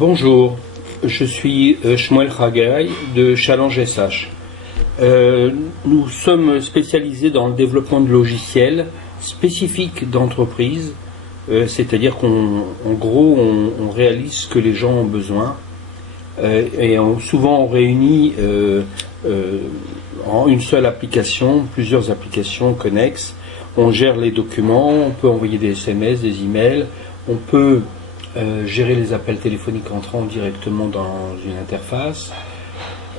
Bonjour, je suis Shmuel Haggai de Challenge SH. Nous sommes spécialisés dans le développement de logiciels spécifiques d'entreprise, c'est-à-dire qu'en gros on réalise ce que les gens ont besoin et souvent on réunit en une seule application, plusieurs applications connexes. On gère les documents, on peut envoyer des SMS, des emails, on peut gérer les appels téléphoniques entrant directement dans une interface.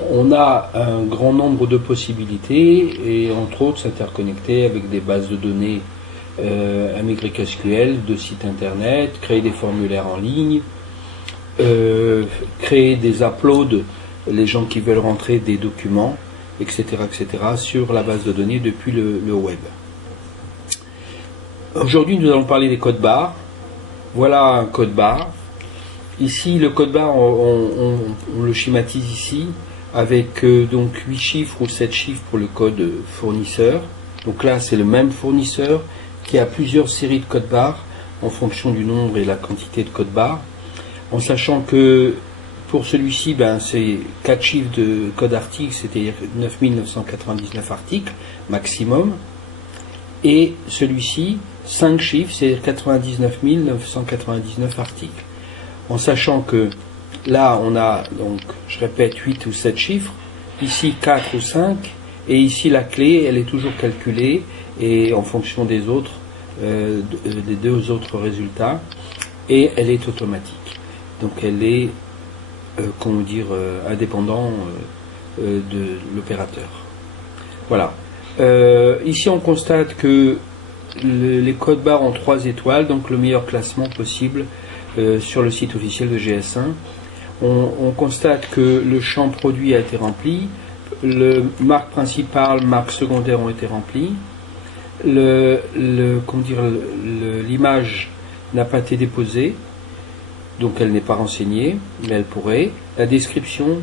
On a un grand nombre de possibilités et entre autres s'interconnecter avec des bases de données MySQL, de sites internet, créer des formulaires en ligne, créer des uploads, les gens qui veulent rentrer des documents, etc., sur la base de données depuis le web. Aujourd'hui, nous allons parler des codes barres. Voilà un code barre. Ici, le code barre, on le schématise ici avec donc 8 chiffres ou 7 chiffres pour le code fournisseur. Donc là, c'est le même fournisseur qui a plusieurs séries de codes barres en fonction du nombre et la quantité de codes barres. En sachant que pour celui-ci, c'est 4 chiffres de code article, c'est-à-dire 9999 articles maximum. Et celui-ci, 5 chiffres, c'est-à-dire 99 999 articles. En sachant que là, on a, donc, je répète, 8 ou 7 chiffres, ici 4 ou 5, et ici la clé, elle est toujours calculée, et en fonction des autres, des deux autres résultats, et elle est automatique. Donc elle est, indépendante de l'opérateur. Voilà. Ici, on constate que les codes barres ont 3 étoiles, donc le meilleur classement possible sur le site officiel de GS1. On constate que le champ produit a été rempli, le marque principale, marque secondaire ont été remplies, l'image n'a pas été déposée, donc elle n'est pas renseignée, mais elle pourrait. La description,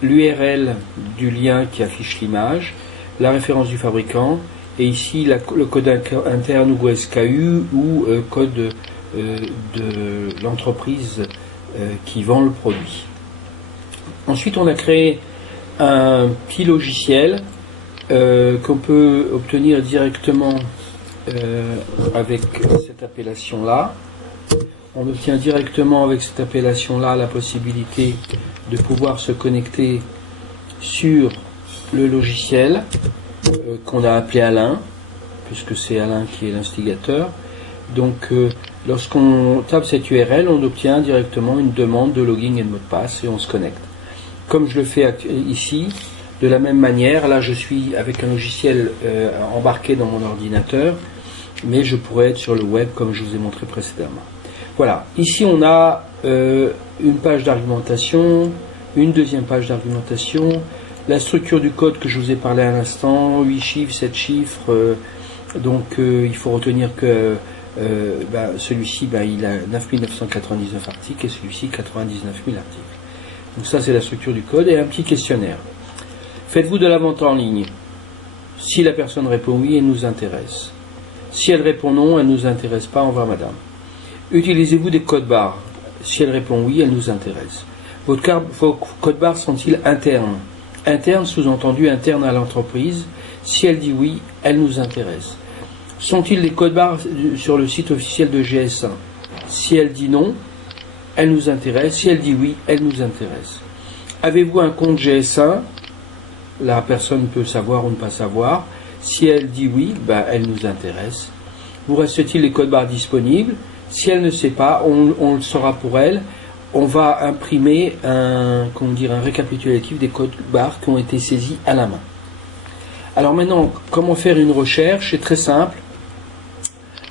l'URL du lien qui affiche l'image, la référence du fabricant, et ici le code interne ou SKU ou code de l'entreprise qui vend le produit. Ensuite, on a créé un petit logiciel qu'on peut obtenir directement avec cette appellation-là. On obtient directement avec cette appellation-là la possibilité de pouvoir se connecter sur le logiciel qu'on a appelé Alain, puisque c'est Alain qui est l'instigateur. Donc lorsqu'on tape cette URL, on obtient directement une demande de login et de mot de passe et on se connecte. Comme je le fais ici, de la même manière, là je suis avec un logiciel embarqué dans mon ordinateur, mais je pourrais être sur le web comme je vous ai montré précédemment. Voilà, ici on a une page d'argumentation, une deuxième page d'argumentation, la structure du code que je vous ai parlé à l'instant, 8 chiffres, 7 chiffres, il faut retenir que celui-ci il a 9999 articles et celui-ci 99 000 articles. Donc ça c'est la structure du code et un petit questionnaire. Faites-vous de la vente en ligne? Si la personne répond oui, elle nous intéresse. Si elle répond non, elle ne nous intéresse pas, au revoir madame. Utilisez-vous des codes barres? Si elle répond oui, elle nous intéresse. Vos codes barres sont-ils internes? Interne, sous-entendu interne à l'entreprise. Si elle dit oui, elle nous intéresse. Sont-ils les codes barres sur le site officiel de GS1? Si elle dit non, elle nous intéresse. Si elle dit oui, elle nous intéresse. Avez-vous un compte GS1? La personne peut savoir ou ne pas savoir. Si elle dit oui, elle nous intéresse. Vous reste-t-il les codes barres disponibles? Si elle ne sait pas, on le saura pour elle. On va imprimer un récapitulatif des codes barres qui ont été saisis à la main. Alors maintenant, comment faire une recherche? C'est très simple.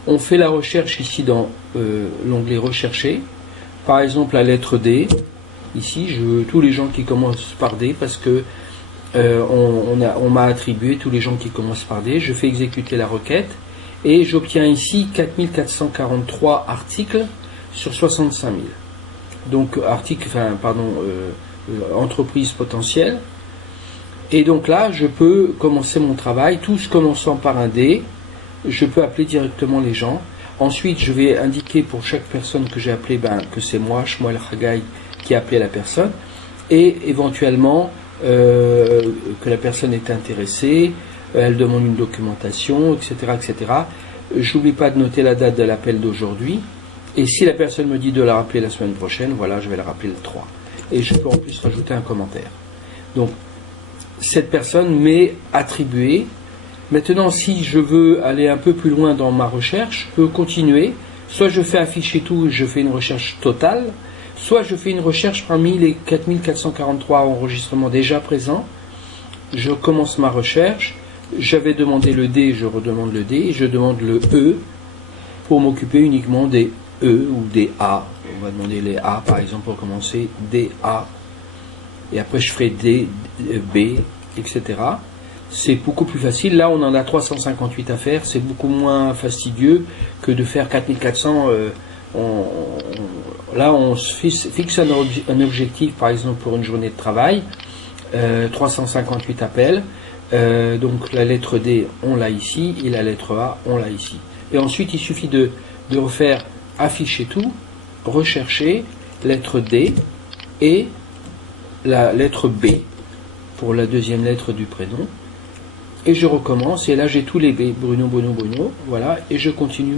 On fait la recherche ici dans l'onglet Rechercher. Par exemple, la lettre D. Ici, je veux tous les gens qui commencent par D parce que on m'a attribué tous les gens qui commencent par D. Je fais exécuter la requête et j'obtiens ici 4443 articles sur 65 000. Donc entreprise potentielle. Et donc là, je peux commencer mon travail, tous commençant par un D. Je peux appeler directement les gens. Ensuite, je vais indiquer pour chaque personne que j'ai appelée que c'est moi, Shmuel Haggai, qui a appelé la personne, et éventuellement que la personne est intéressée, elle demande une documentation, etc., etc. J'oublie pas de noter la date de l'appel d'aujourd'hui, et si la personne me dit de la rappeler la semaine prochaine, voilà, je vais la rappeler le 3. Et je peux en plus rajouter un commentaire. Donc, cette personne m'est attribuée. Maintenant, si je veux aller un peu plus loin dans ma recherche, je peux continuer. Soit je fais afficher tout et je fais une recherche totale, soit je fais une recherche parmi les 4443 enregistrements déjà présents. Je commence ma recherche. J'avais demandé le D, je redemande le D, et je demande le E pour m'occuper uniquement des E ou des A. On va demander les A, par exemple, pour commencer, D, A. Et après, je ferai D, B, etc. C'est beaucoup plus facile. Là, on en a 358 à faire. C'est beaucoup moins fastidieux que de faire 4400. Là, on se fixe un objectif, par exemple, pour une journée de travail. 358 appels. Donc, la lettre D, on l'a ici. Et la lettre A, on l'a ici. Et ensuite, il suffit de refaire afficher tout, rechercher, lettre D et la lettre B pour la deuxième lettre du prénom. Et je recommence, et là j'ai tous les B, Bruno, Bruno, Bruno, voilà, et je continue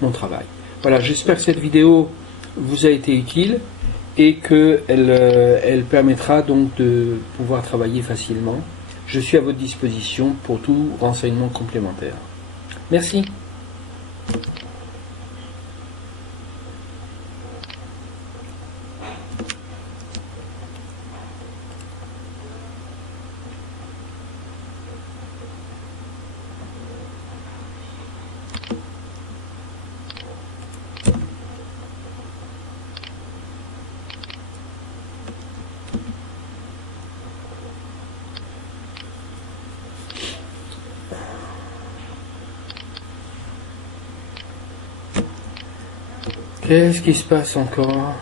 mon travail. Voilà, j'espère que cette vidéo vous a été utile et qu'elle permettra donc de pouvoir travailler facilement. Je suis à votre disposition pour tout renseignement complémentaire. Merci. Qu'est-ce qui se passe encore ?